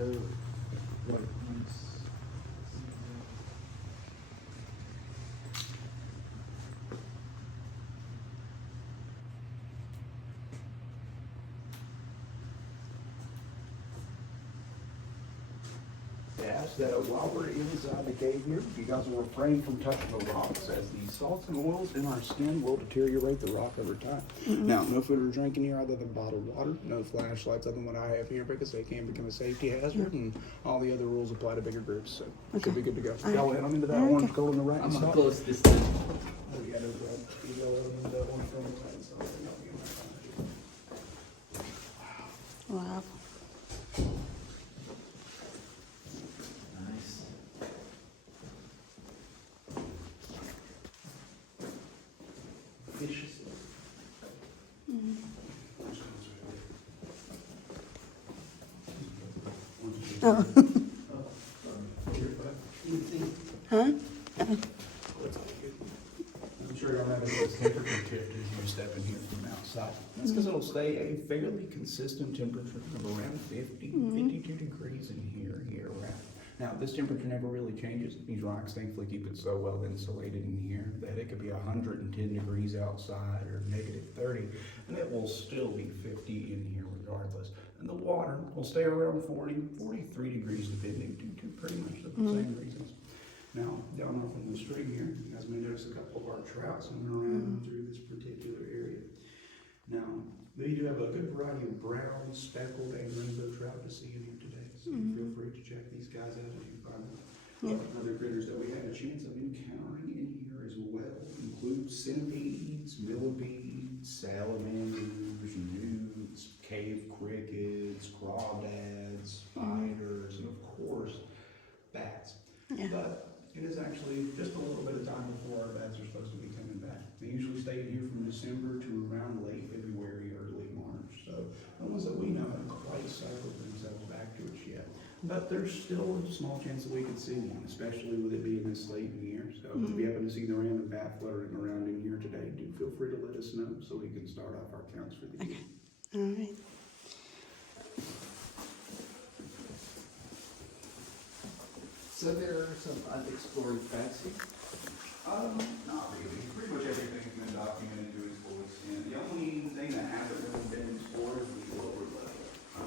what? Ask that while we're inside the cave here, you guys will refrain from touching the rocks, as the salts and oils in our skin will deteriorate the rock over time. Now, no food or drink in here other than bottled water, no flashlights other than what I have here because they can become a safety hazard, and all the other rules apply to bigger groups, so should be good to go. Y'all head on into that orange gold on the right. I'm gonna close this thing. Oh, yeah, no problem. You go into that orange gold on the right side. Wow. Nice. Vicious. Oh. Huh? I'm sure y'all have this temperature shift as you step in here from outside. That's because it'll stay a fairly consistent temperature of around 52 degrees in here year-round. Now, this temperature never really changes. These rocks thankfully keep it so well insulated in here that it could be 110 degrees outside or negative 30, and it will still be 50 in here regardless. And the water will stay around 40, 43 degrees depending due to pretty much the same reasons. Now, down off in the stream here, you guys may notice a couple of our trout swimming around through this particular area. Now, they do have a good variety of brown, speckled, and rainbow trout to see in here today. So feel free to check these guys out if you find them. Other critters that we had a chance of encountering in here as well include centipedes, millipedes, salamanders, newts, cave crickets, crawdads, spiders, and of course, bats. Yeah. But it is actually just a little bit of time before our bats are supposed to be coming back. They usually stay here from December to around late February, early March. So the ones that we know haven't quite cycled themselves back to us yet. But there's still a small chance that we could see one, especially with it being this late in the year. So if you happen to see the random bat fluttering around in here today, do feel free to let us know so we can start off our counts for the year. All right. So there are some unexplored facts here. Not really. Pretty much everything's been documented to its full extent. The only thing that hasn't really been explored is the lower level.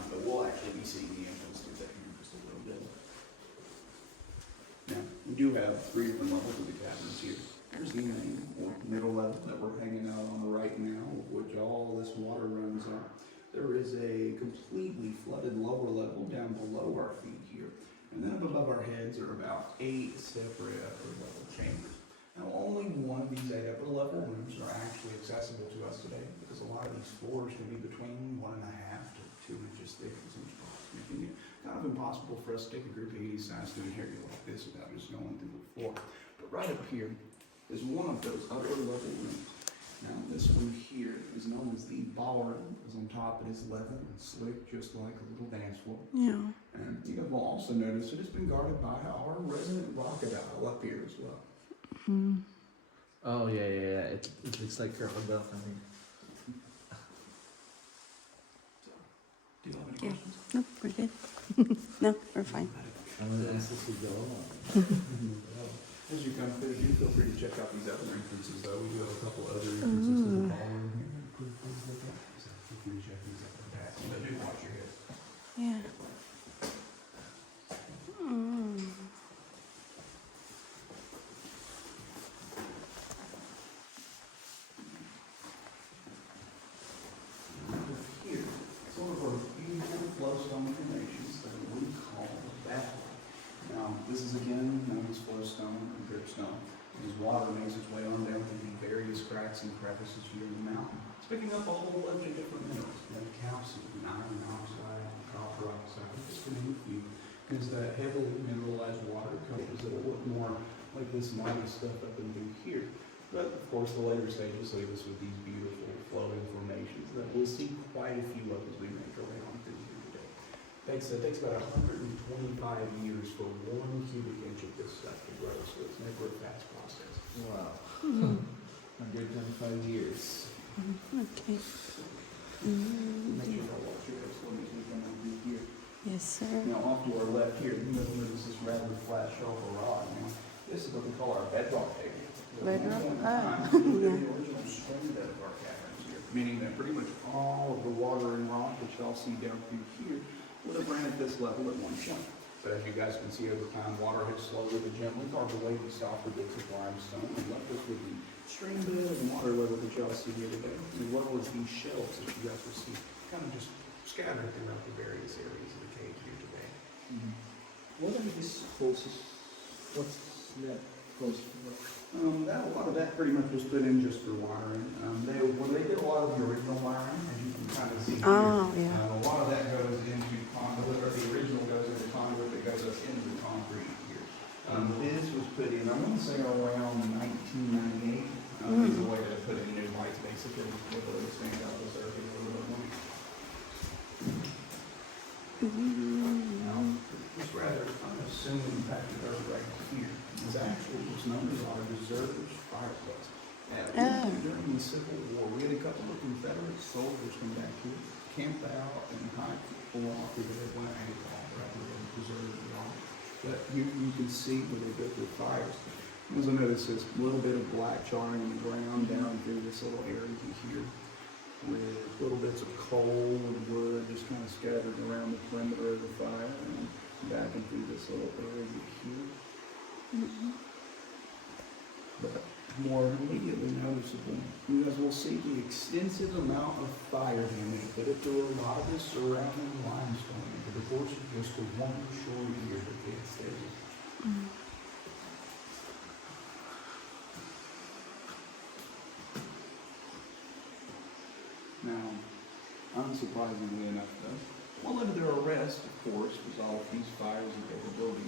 But we'll actually be seeing the entrance to that here in just a little bit. Now, we do have 3 different levels of the caverns here. Here's the main or middle level that we're hanging out on right now, which all this water runs on. There is a completely flooded lower level down below our feet here. And then up above our heads are about 8 separate upper level chambers. Now, only one of these 8 upper level rooms are actually accessible to us today because a lot of these floors can be between 1.5 to 2 inches thick in some spots, making it kind of impossible for us to take a group of 80 size to an area like this without just going through the floor. But right up here is one of those upper level rooms. Now, this one here is known as the ballroom, because on top it is level and slick, just like a little dance floor. Yeah. And you guys will also notice it has been guarded by our resident crocodile up here as well. Oh yeah. It looks like crocodile for me. Do you have any Yeah. questions? Nope, we're good. No, we're fine. I'm gonna ask this to go on. As you come through, do feel free to check out these other entrances, though. We do have a couple other entrances to the ballroom here. Please look at. So feel free to check these out in passing, but do watch your head. Yeah. Here, sort of our beautiful flowstone formations that we call battle. Now, this is again known as flowstone and dripstone. As water makes its way on down through the various cracks and crevices here in the mountain, it's picking up a whole bunch of different minerals. You have calcium, iron oxide, copper oxide, just to name a few. Because that heavily mineralized water colors, it'll look more like this mighty stuff up and through here. But of course, the later stages leave us with these beautiful flowing formations that we'll see quite a few of as we make our way on through here today. It takes about 125 years for 1 cubic inch of this stuff to grow, so it's never a fast process. Wow. 125 years. Okay. Make sure to watch your head when we come on through here. Yeah. Yes, sir. Now, off to our left here, you notice this rather flat shelf of rock. Now, this is what we call our bedrock area. Bedrock? Yeah. Oh, The yeah. original stream bed of our caverns here, meaning that pretty much all of the water and rock, which y'all see down through here, would have ran at this level at one point. So as you guys can see over time, water has slowly but gently carved away these softer bits of limestone and left us with the stream bed and water level that y'all see here today, as well as these shelves that you guys will see kind of just scattered throughout the various areas of the cave here today. What are these hoses? What's that hose for? A lot of that pretty much was put in just for wiring. When they did a lot of the original wiring, as you can kind of see here, Oh, yeah. a lot of that goes into conduit, or the original goes into conduit that goes up into the concrete here. This was put in, I want to say around 1998. Is a way to put in new lights, basically, to really stand out this area a little bit more. Now, this rather unassuming patch of dirt right here is actually what's known as our reserves fireplace. Now, during the Civil War, we had a couple of Confederate soldiers come back here, camped out and hide people off because they wanted to alcohol rather than preserve the army. But here you can see where they built their fires. As I notice, this little bit of black charring in the ground down through this little area here, with little bits of coal and wood just kind of scattered around the perimeter of the fire and back into this little area here. But more immediately noticeable, you guys will see the extensive amount of fire damage that it threw a lot of this surrounding limestone into the course of just a one short year that they had stayed. Now, unsurprisingly enough though, well, under their arrest, of course, was all of these fires that they were building.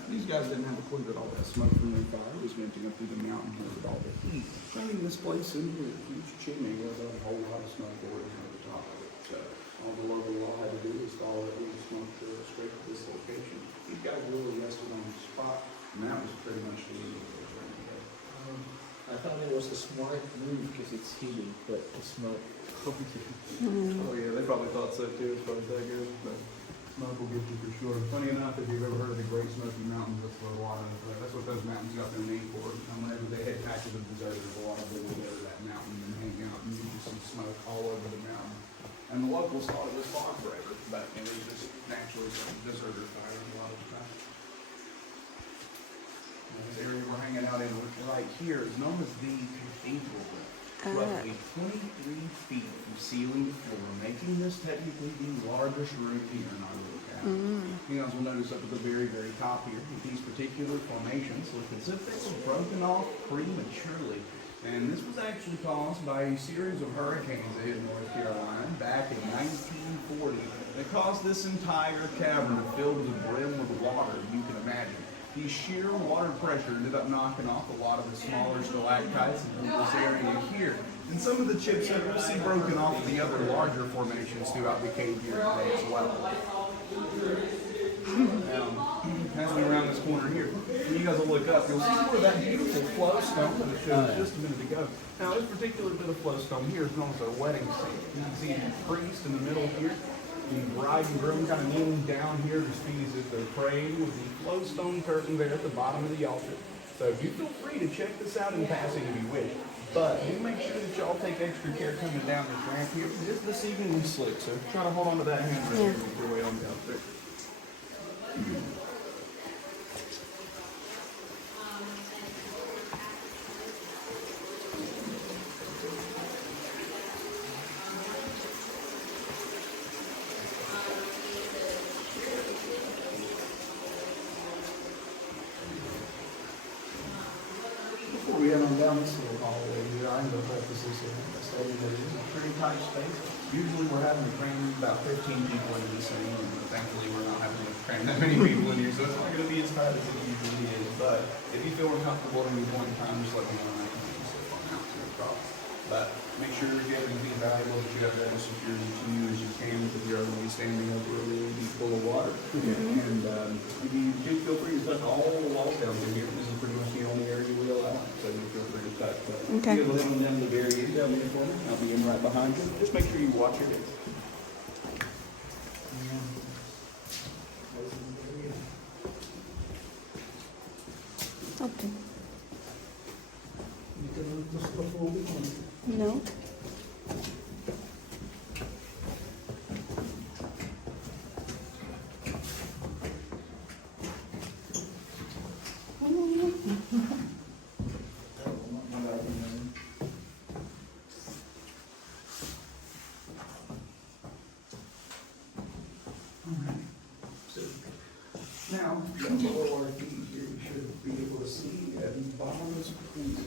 Now, these guys didn't have a clue that all that smoke from their fire was going to go through the mountain here with all the heat, turning this place into a huge chimney with a whole lot of smoke pouring over the top of it. So, all the local law had to do was follow that little smoke trail straight to this location. These guys really rested on the spot, and that was pretty much the end of it right there. I thought it was a smart move because it's heated, but the smoke. Oh yeah, they probably thought so too, as far as that goes, but smoke will get you for sure. Funny enough, if you've ever heard of the Great Smoky Mountains, that's where a lot of, that's what those mountains got their name for. Whenever they head back to the deserters, a lot of them will go to that mountain and hang out, and you just see smoke all over the mountain. And the locals thought it was fog forever, but it was just naturally some deserter fire a lot of the time. This area we're hanging out in right here is known as the Cathedral Room. Roughly 23 feet from ceiling to floor, making this technically the largest room here in our little cabin. You guys will notice up at the very, very top here, with these particular formations look as if they were broken off prematurely. And this was actually caused by a series of hurricanes that hit North Carolina back in 1940 that caused this entire cavern to fill to the brim with water, you can imagine. The sheer water pressure ended up knocking off a lot of the smaller stalactites in this area here. And some of the chips that we'll see broken off the other larger formations throughout the cave here today as well. As we round this corner here, when you guys will look up, you'll see more of that beautiful flowstone that I showed just a minute ago. Now, this particular bit of flowstone here is known as our wedding scene. You can see the priest in the middle here, the bride and groom kind of kneeling down here to speak as if they're praying with the flowstone curtain there at the bottom of the altar. So you feel free to check this out in passing if you wish. But do make sure that y'all take extra care coming down this ramp here. This evening we slick, so try to hold on to that handrail and make your way on down there. Before we head on down this little hallway here, I'm going to preface this here by stating that it is a pretty tight space. Usually we're having to cram about 15 people into this thing, and thankfully we're not having to cram that many people in here, so it's not going to be as tight as it usually is. But if you feel uncomfortable at any point in time, just let me know and I can get you safe on out, no problem. But make sure you get anything valuable that you have that as security to you as you can, because you're going to be standing over a really deep pool of water. And if you do feel free to touch all the walls down through here. This is pretty much the only area we allow, so you feel free to touch. But Okay. you go down to the very end down there for me. I'll be in right behind you. Just make sure you watch your head. Okay. You can look this before we can. No. So, now, below our feet here, you should be able to see at the bottom of this pool.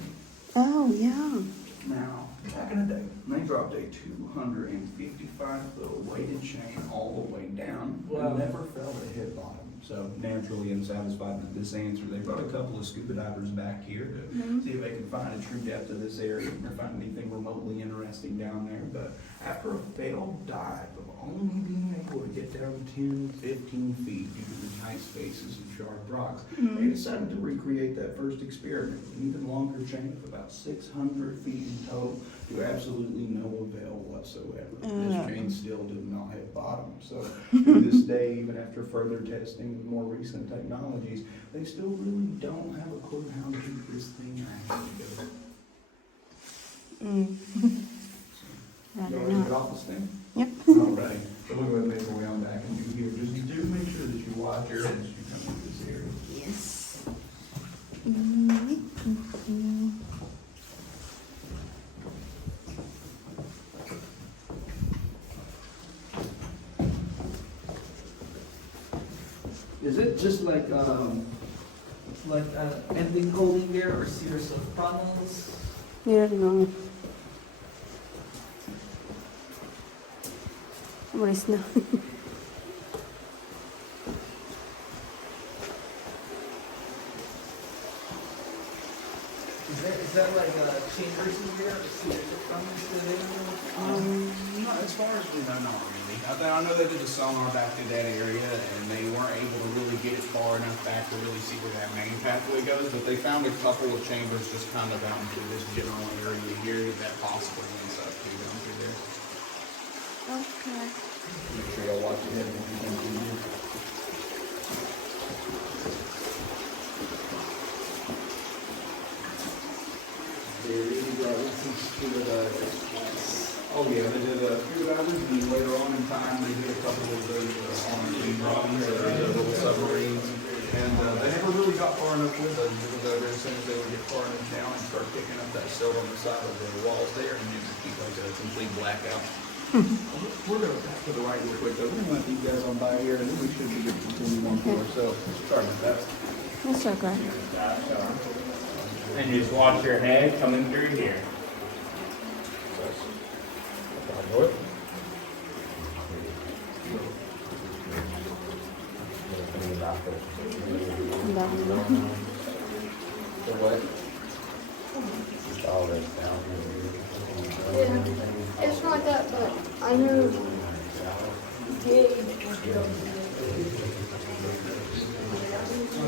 Oh, yeah. Now, back in the day, they dropped a 255-foot weighted chain all the way down. Wow. And never fell to hit bottom. So naturally and satisfied with this answer, they brought a couple of scuba divers back here to see if they could find a true depth of this area or find anything remotely interesting down there. But after a failed dive of only being able to get down 10, 15 feet due to the tight spaces and sharp rocks, they decided to recreate that first experiment, an even longer chain of about 600 feet in total, to absolutely no avail whatsoever. This chain still did not hit bottom. So to this day, even after further testing and more recent technologies, they still really don't have a clue how deep this thing actually goes. You Rather want to get not. off this thing? Yep. All right. So we're going to make our way on back and do here. Just do make sure that you watch your head as you come into this area. Yes. Is it just like ending holding there or series of funnels? You don't know. What is now? Is that like chambers in there or series of funnels that they Not as far as we know, not really. I know they did a sonar back to that area, and they weren't able to really get it far enough back to really see where that main pathway goes, but they found a couple of chambers just kind of out into this general area here that possibly links up to down through there. Okay. Make sure y'all watch your head when you come through here. Oh yeah, they did scuba divers, and then later on in time, they did a couple of those on-scene runs, little submarines, and they never really got far enough with us, because as soon as they would get far enough down and start picking up that silt on the side of the walls there, and it would be like a complete blackout. We're going to back to the right real quick, though. We're going to let these guys on by here, and then we should be good to continue on for ourselves. Sorry about that. That's okay. And just watch your head coming through here. Yeah, it's not like that, but I know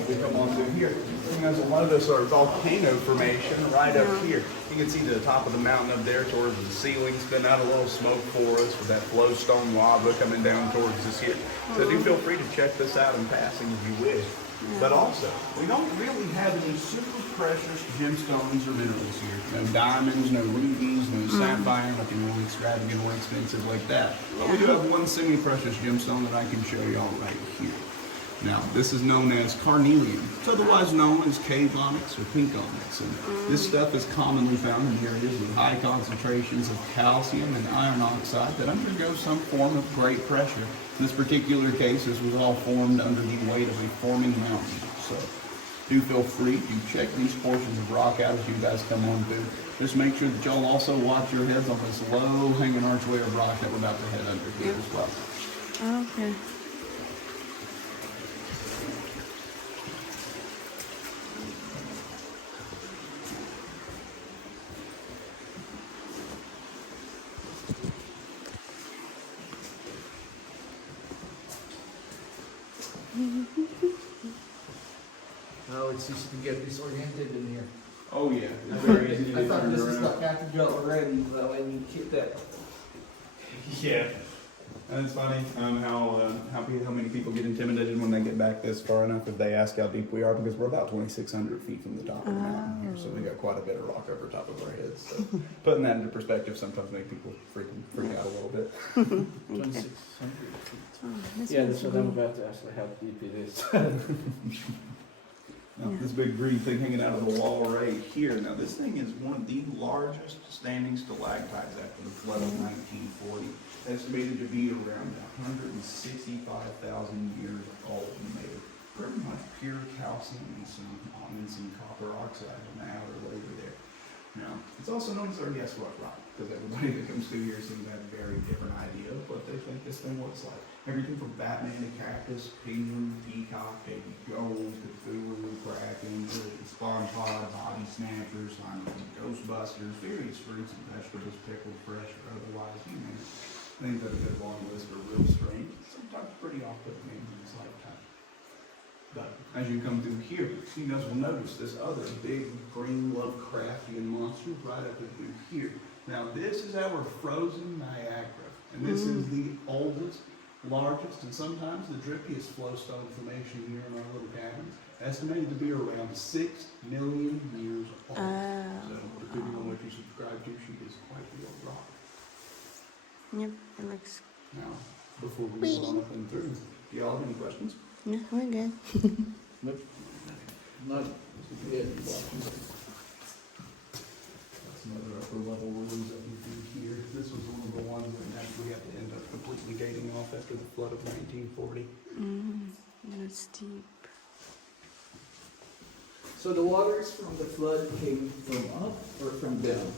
We come on through here. There's a lot of this sort of volcano formation right up here. You can see the top of the mountain up there towards the ceiling, spin out a little smoke for us with that flowstone lava coming down towards us here. So do feel free to check this out in passing if you wish. But also, we don't really have any super precious gemstones or minerals here. No diamonds, no rubies, no sapphire, nothing really extravagant or expensive like that. But we do have one semi-precious gemstone that I can show y'all right here. Now, this is known as carnelian. It's otherwise known as cave onyx or pink onyx. And this stuff is commonly found in areas with high concentrations of calcium and iron oxide that undergo some form of great pressure. In this particular case, this was all formed under the weight of a forming mountain. So, do feel free to check these portions of rock out as you guys come on through. Just make sure that y'all also watch your heads on this low hanging archway of rock that we're about to head under here as well. Okay. No, it's easy to get disoriented in here. Oh yeah, it's very easy I to thought turn this is around. like cathedral already, but when you hit that. Yeah. And it's funny how many people get intimidated when they get back this far enough if they ask how deep we are, because we're about 2,600 feet from the top of the mountain here, so we got quite a bit of rock over top of our heads. So putting that into perspective sometimes make people freak out a little bit. 2,600 feet. Oh, this Yeah, one's that's what I'm really- about to ask, like, how deep it is. Now, Yeah. this big green thing hanging out of the wall right here. Now, this thing is one of the largest standing stalactites after the flood of 1940. Estimated to be around 165,000 years old and made of pretty much pure calcium and some copper oxide on the outer layer there. Now, it's also known as our yes rock, because everybody that comes through here seems to have a very different idea of what they think this thing looks like. Everything from Batman to Cactus, Penguin, Peacock, Baby Jones, Cthulhu, Kraken, SpongeBob, Body Snatchers, Ghostbusters, various fruits and vegetables, pickled, fresh, or otherwise, you know. Things that have been long list are real strange, sometimes pretty off-putting in this lifetime. But as you come through here, you guys will notice this other big green Lovecraftian monster right up through here. Now this is our frozen Niagara, and this is the oldest, largest, and sometimes the drippiest flowstone formation here in our little cabin. Estimated to be around 6 million years old. So depending on what you subscribe to, she is quite the old rock. Yep, it looks. Now, before we move on up and through, do y'all have any questions? No, we're good. Not yet. That's another upper level rooms that we do here. This was one of the ones that actually had to end up completely gating off after the flood of 1940. That's deep. So the waters from the flood came from up or from down?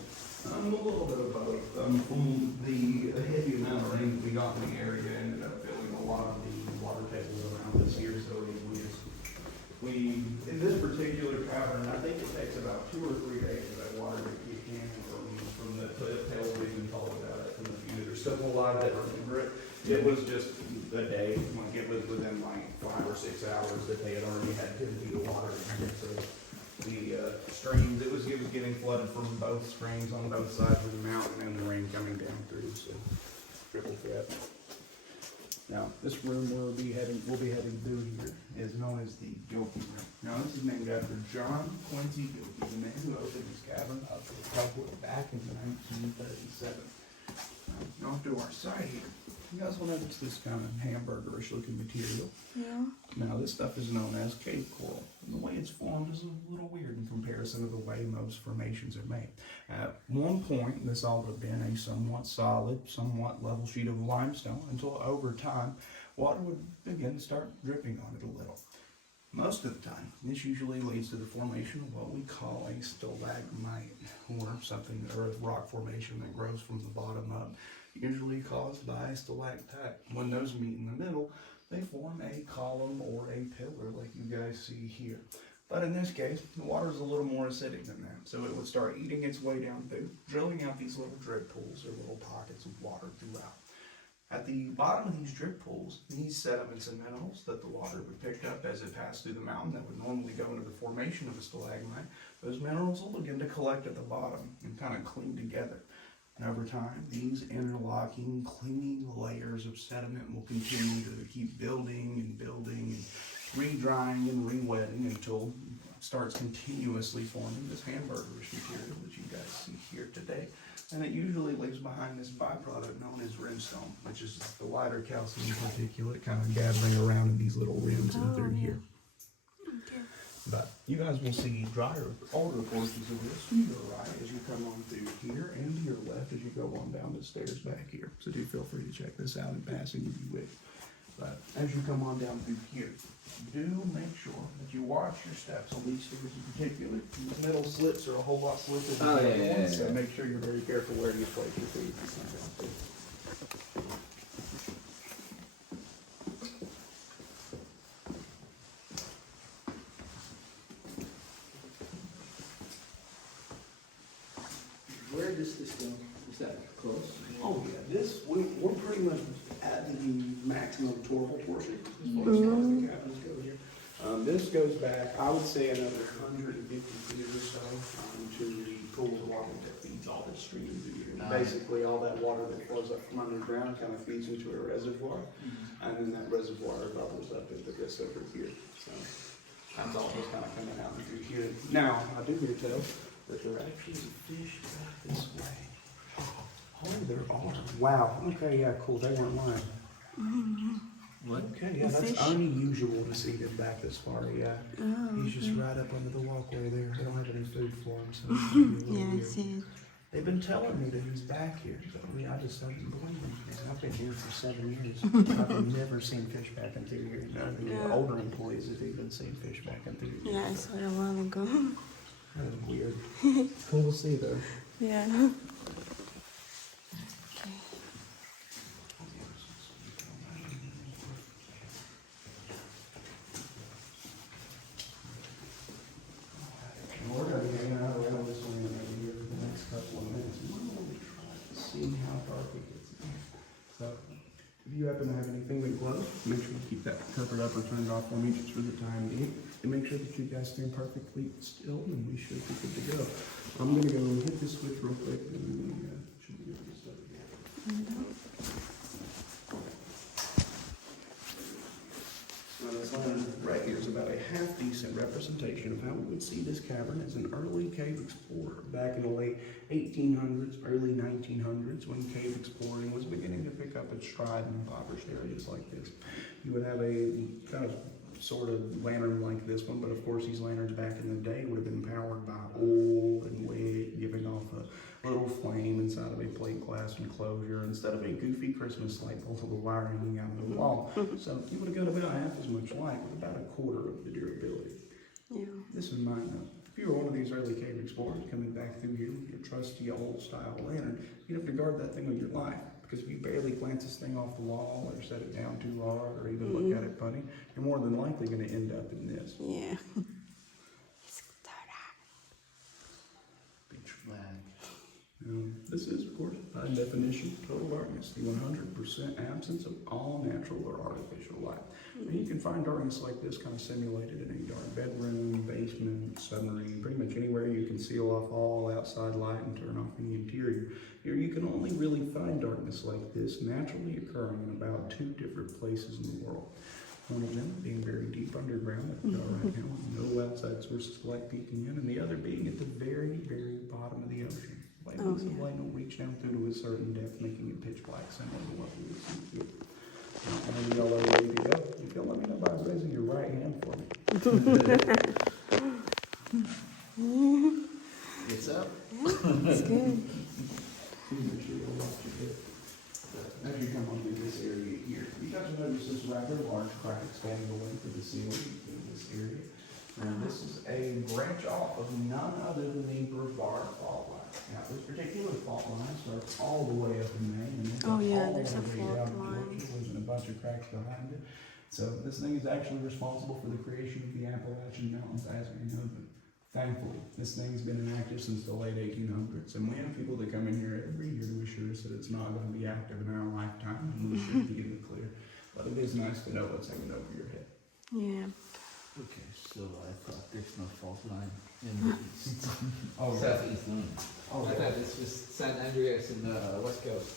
A little bit of both. From the heavy amount of rain we got in the area ended up filling a lot of the water tables around this here, so we in this particular cavern, I think it takes about 2 or 3 days for that water to kick in from the tail we've been told about it from the few that are still alive that remember it. It was just a day, like it was within like 5 or 6 hours that they had already had 10 feet of water in here. So the streams, it was getting flooded from both streams on both sides of the mountain and the rain coming down through, so triple threat. Now, this room we'll be heading through here is known as the Gilpin Room. Now, this is named after John Quincy Gilpin, the man who opened his cabin up to the public back in 1937. Now, off to our side here, you guys will notice this kind of hamburgerish looking material. Yeah. Now, this stuff is known as cave coral, and the way it's formed is a little weird in comparison to the way most formations are made. At one point, this all would have been a somewhat solid, somewhat level sheet of limestone until over time, water would begin to start dripping on it a little. Most of the time, this usually leads to the formation of what we call a stalagmite, or something, or a rock formation that grows from the bottom up, usually caused by a stalactite. When those meet in the middle, they form a column or a pillar like you guys see here. But in this case, the water is a little more acidic than that, so it would start eating its way down through, drilling out these little drip pools or little pockets of water throughout. At the bottom of these drip pools, these sediments and minerals that the water would pick up as it passed through the mountain that would normally go into the formation of a stalagmite, those minerals will begin to collect at the bottom and kind of cling together. And over time, these interlocking, clinging layers of sediment will continue to keep building and building and re-drying and re-wetting until it starts continuously forming this hamburgerish material that you guys see here today. And it usually leaves behind this byproduct known as rimstone, which is the lighter calcium particulate kind of gathering around in these little rims and through here. Okay. But you guys will see drier, older portions of this to your right as you come on through here, and to your left as you go on down the stairs back here. So do feel free to check this out in passing if you wish. But as you come on down through here, do make sure that you watch your steps on these stairs in particular. The middle slits are a whole lot slicker than the other ones, so make sure you're very careful where you place your feet. Where does this go? Is that close? Oh yeah, we're pretty much at the maximum torval portion as far as the cabins go here. This goes back, I would say, another 150 feet or so to the pools of water that feeds all this stream through here. Nice. Basically, all that water that flows up from underground kind of feeds into a reservoir, and then that reservoir bubbles up into this over here. So that's all just kind of coming out through here. Now, I do hear tell that there actually is fish back this way. Oh, there are. Wow. Okay, yeah, cool. They weren't lying. What? Okay, yeah, The that's fish? unusual to see them back this far, yeah. Oh, He's just okay. right up under the walkway there. They don't have any food for him, so it's gonna be a little Yeah, I weird. see it. They've been telling me that he's back here, but I just haven't believed him. I've been here for 7 years. I've never seen fish back in through here. None of the Yeah. older employees have even seen fish back in through here. Yeah, I saw it a while ago. That is weird. Cool to see though. Yeah. We're gonna be hanging out around this one over here for the next couple of minutes. We're gonna try to see how dark it gets in here. So, if you happen to have anything that glows, make sure you keep that covered up or turned off for me just for the time being. And make sure that you guys stand perfectly still, and we should be good to go. I'm gonna go hit this switch real quick, and then we should be able to start again. So this line right here is about a half-decent representation of how we would see this cavern as an early cave explorer back in the late 1800s, early 1900s, when cave exploring was beginning to pick up its stride in impoverished areas like this. You would have a kind of sort of lantern like this one, but of course these lanterns back in the day would have been powered by oil and wick, giving off a little flame inside of a plate glass enclosure instead of a goofy Christmas light bulb with a wire hanging out of the wall. So you would have got about half as much light with about a quarter of the durability. Yeah. This is mine though. If you were one of these early cave explorers coming back through here with your trusty old style lantern, you'd have to guard that thing with your life. Because if you barely glance this thing off the wall or set it down too hard or even look at it funny, you're more than likely going to end up in this. Yeah. Beach flag. This is, of course, high definition, total darkness, the 100% absence of all natural or artificial light. And you can find darkness like this kind of simulated in a dark bedroom, basement, submarine, pretty much anywhere you can seal off all outside light and turn off the interior. Here you can only really find darkness like this naturally occurring in about 2 different places in the world. One of them being very deep underground, like we are right now, with no outside sources of light peeking in, and the other being at the very, very bottom of the ocean. Wavelengths of light don't reach down through to a certain depth, making it pitch black, similar to what we would see here. And then y'all are ready to go. You feel, let me know by raising your right hand for me. It's up. It's good. Make sure you watch your hip. As you come on through this area here, you guys will notice this rather large crack expanding the length of the ceiling in this area. And this is a branch off of none other than the Brevard fault line. Now, this particular fault line starts all the way up in Maine and then Oh, goes yeah, all there's the a way fault down to line. Georgia, leaving a bunch of cracks behind it. So this thing is actually responsible for the creation of the Appalachian Mountains as we know them. Thankfully, this thing's been inactive since the late 1800s, and we have people that come in here every year to assure us that it's not going to be active in our lifetime, and we should be in the clear. But it is nice to know what's hanging over your head. Yeah. Okay, so I thought there's no fault line in the east. Southeast line. Oh, I thought this was San Andreas in the west coast.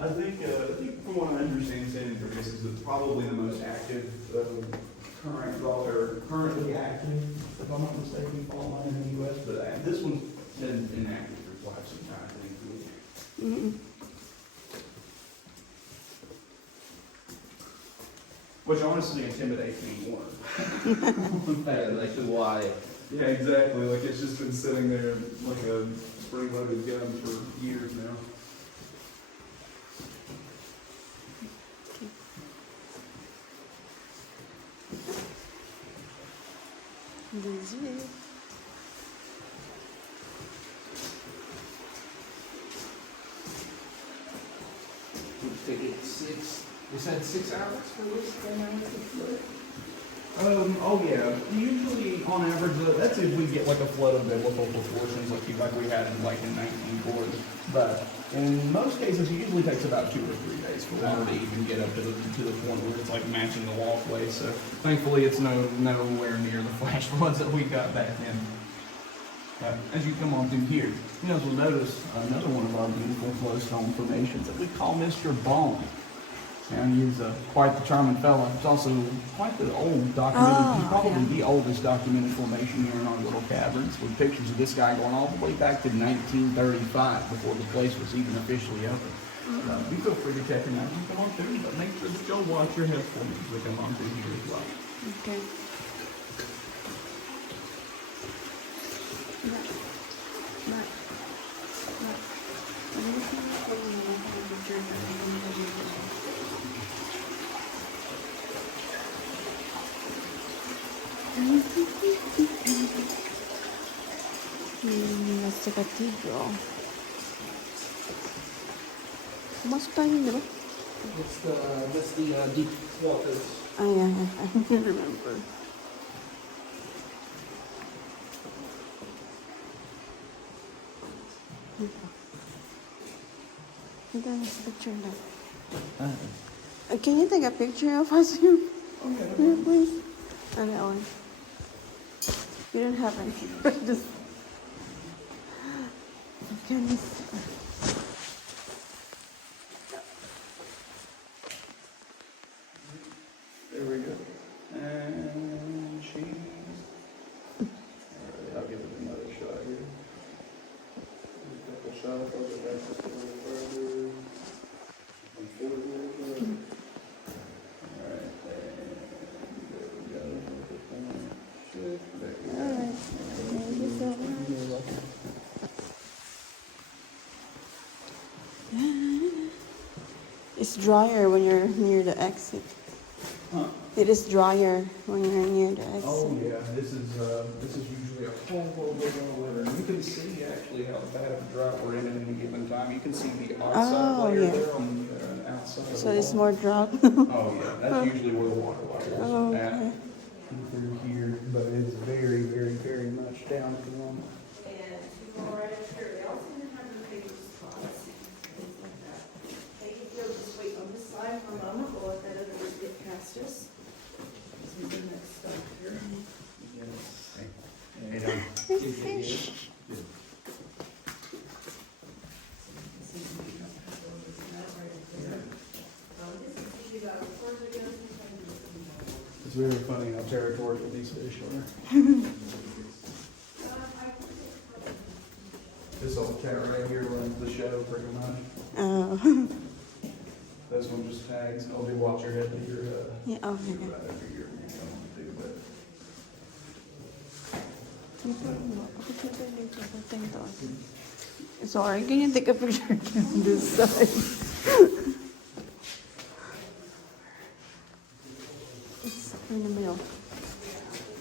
I think from what I understand, San Andreas is probably the most active currently active, if I'm not mistaken, fault line in the U.S. But this one's been inactive for quite some time, thankfully. Which honestly intimidates me more. Yeah, like the Y. Yeah, exactly. Like it's just been sitting there like a spring-loaded gun for years now. This is Would take it 6. You said 6 hours for this thing? Oh yeah. Usually, on average, that's if we get like a flood of biblical proportions, like we had in 1940. But in most cases, it usually takes about 2 or 3 days for water to even get up to the point where it's like matching the walkway. So thankfully, it's nowhere near the flash floods that we got back then. As you come on through here, you guys will notice another one of our beautiful flowstone formations that we call Mr. Bone. And he's quite the charming fella. He's also quite the old documented, he's probably the oldest documented formation here in our little caverns, with pictures of this guy going all the way back to 1935, before the place was even officially open. You feel free to check him out. You come on through, but make sure that you'll watch your head for me as we come on through here as well. Okay. That's the cathedral. Pumasok tayo, di ba? That's the deep waters. I can't remember. Ito, this picture na. Can you take a picture of us here? Here, please. Oh, that one. We don't have any. Just. Can you see? There we go. And cheese. Alright, I'll give it another shot here. A couple shots, I'll go back just a little further. And forward a little bit. Alright, and there we go. Shift back here. Alright. Thank you so much. You're welcome. It's drier when you're near the exit. Huh? It is drier when you're near the exit. Oh yeah, this is usually a whole world of weather. And you can see actually how bad of a drought we're in at any given time. You can see the outside Oh, layer yeah. there on the outside. Of So the it's wall. more drought. Oh yeah, that's usually where the water level is Oh, at. okay. Through here, but it is very, very, very much down at the moment. It's very funny how territorial these fish are. This old cat right here runs the show pretty much. Oh. This one just tags. I'll do watch your head to your Yeah, okay. right over here. You don't do that. Sorry, can you take a picture on this side? It's in the middle. And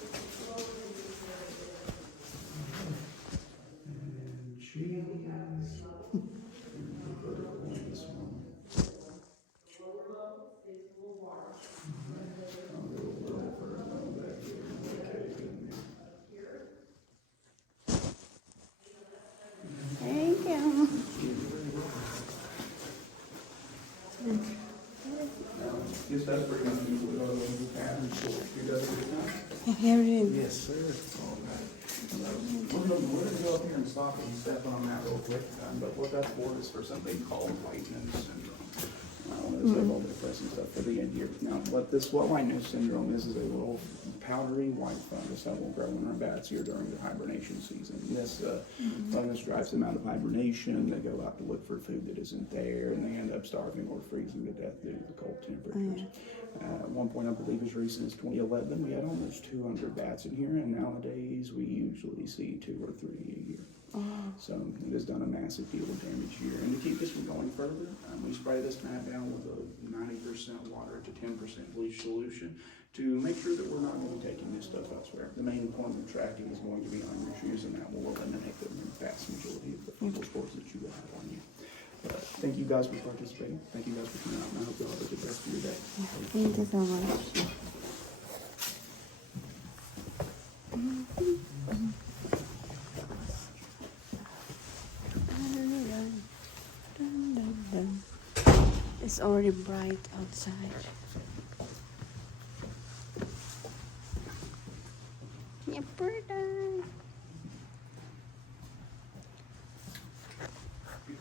cheese. Thank you. Yes, that's pretty much usually what we have. You guys have a good time? Yeah, really. Yes, sir. All right. We're gonna go up here and stop and step on that real quick, but what that's for is for something called whiteness syndrome. There's several depressing stuff for the end here. Now, what whiteness syndrome is a little powdery white fungus that will grow in our bats here during the hibernation season. This fungus drives them out of hibernation. They go out to look for food that isn't there, and they end up starving or freezing to death due to the cold temperatures. At one point, I believe as recent as 2011, we had almost 200 bats in here, and nowadays we usually see 2 or 3 a year. So it has done a massive deal of damage here. And to keep this from going further, we spray this mat down with a 90% water to 10% bleach solution to make sure that we're not going to be taking this stuff elsewhere. The main point of tracking is going to be on your shoes, and that will eliminate the vast majority of the fungal spores that you will have on you. Thank you guys for participating. Thank you guys for coming out, and I hope you all have a good rest of your day. Thank you so much. It's already bright outside. Yeah, bird.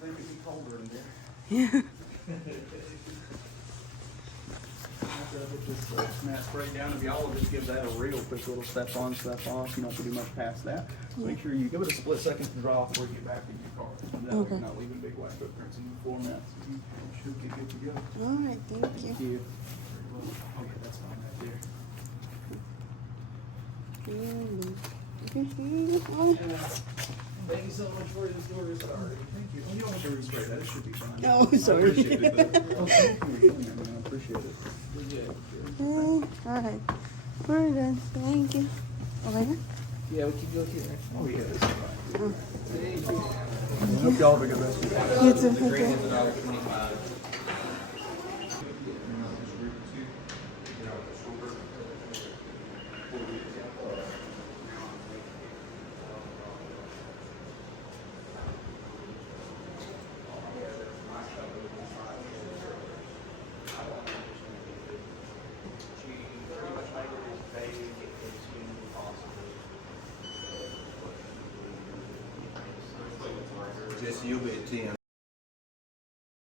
think it'd be colder in there. Yeah. After I put this mat spray down, if y'all will just give that a real quick little step on, step off, you don't have to do much past that. Make sure you give it a split second to dry off before you get back in your car. That way Okay. you're not leaving big white footprints in the floor mats. You should get good to go. All right, thank you. Thank you. Oh yeah, that's fine right there. Thank you so much for this door. Thank you. Oh, you don't have to respray that. It should be fine. Oh, sorry. I appreciate it. Oh, thank you for doing that, man. I appreciate it. Okay, all right. We're done. Thank you. Okay. Yeah, we can go here. Oh, yeah, this is fine. I hope y'all have a good rest of your day. You too. The green Okay. is $1.25. Jesse, you'll be at 10.